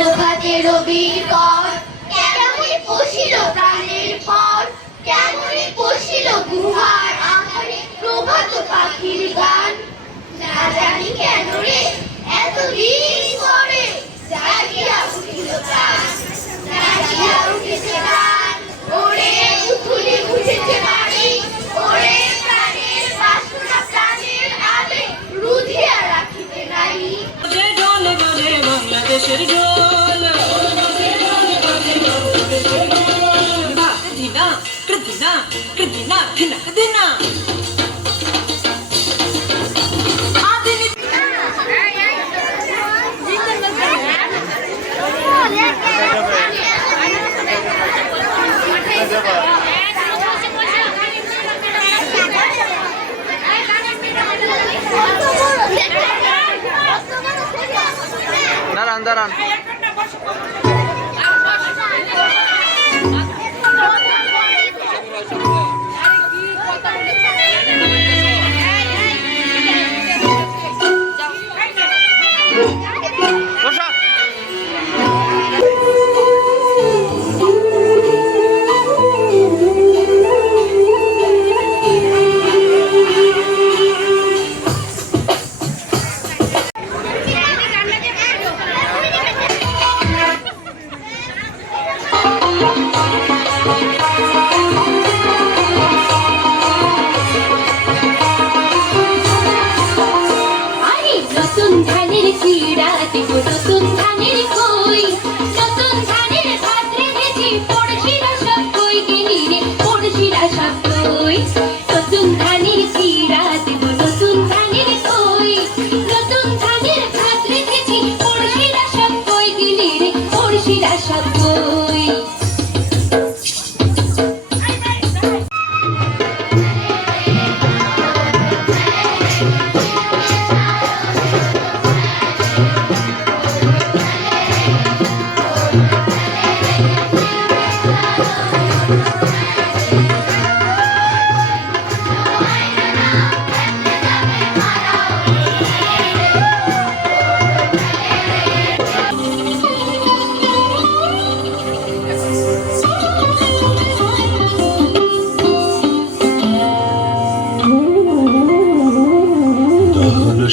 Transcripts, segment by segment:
প্রভাতে রবির পর কেমনই পশিল প্রাণের পর, কেমনই পশিল গুহার আধারে প্রভাত পাখির গান। না জানি কেন রে এতদিন পরে জাগিয়া উঠিল প্রাণ, জাগিয়া উঠেছে গান। ওরে উথুলি উঠেছে বাড়ি, ওরে প্রাণের বাসনা প্রাণের আবেগ রুধিয়া রাখিতে নাই। বাংলাদেশের ঢোল কৃতিনা কৃতিনা কৃতিনা ধিনা কৃতিনা দাঁড়ান দাঁড়ান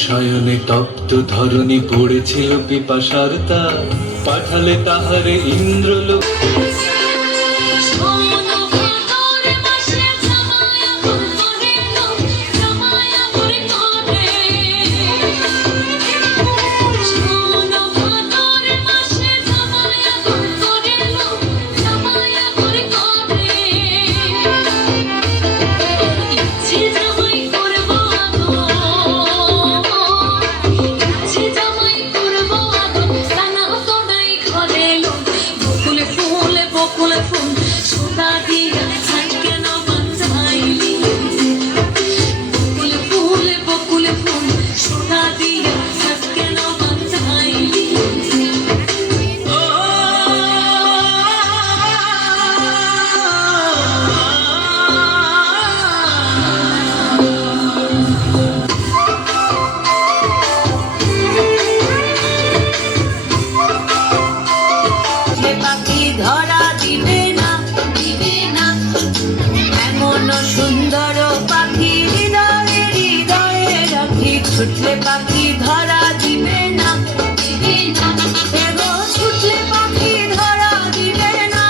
শয়নে তপ্ত ধরণী পড়েছিল পিপাসার তার, পাঠালে তাহারে ইন্দ্রলোক। ছুটলে পাখি ধরা দিবে না, ছুটলে পাখি ধরা দিবে না।